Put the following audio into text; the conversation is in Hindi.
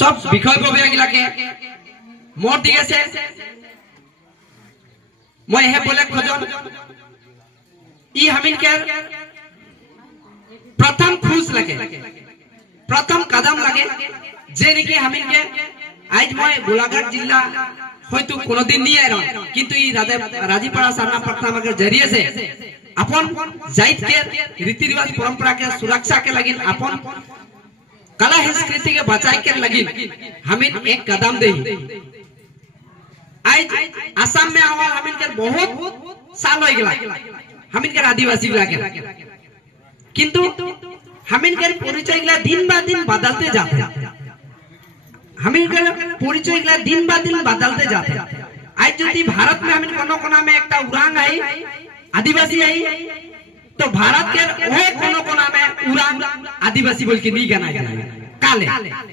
सब বিষয়ববীয়া গিলাকে মত দি গেছে মই হে বলে খোঁজন ই হামিনকে प्रथम खुश लगे प्रथम कदम लगे जे निके हामिनके आज मैं गोलाघाट जिला হয়তো কোনদিন নিয়ে এরম কিন্তু এই রাজীপাড়া সারনা पटना के जरिए से अपन जाइत के रीति रिवाज परंपरा के सुरक्षा के लगिन अपन कला संस्कृति के बचाए के लगिन हमें एक कदम दे आज असम में आवाल हमें के बहुत साल हो गया हमें के आदिवासी लागे किंतु हमें के परिचय गला दिन बा दिन बदलते जाते हमें के परिचय गला दिन बा दिन बदलते जाते आज यदि भारत में हमें कोनो कोना में एक उरांग आई आदिवासी आई तो भारत के वो कोनो कोना में उरांग आदिवासी बोल के नहीं गाना काले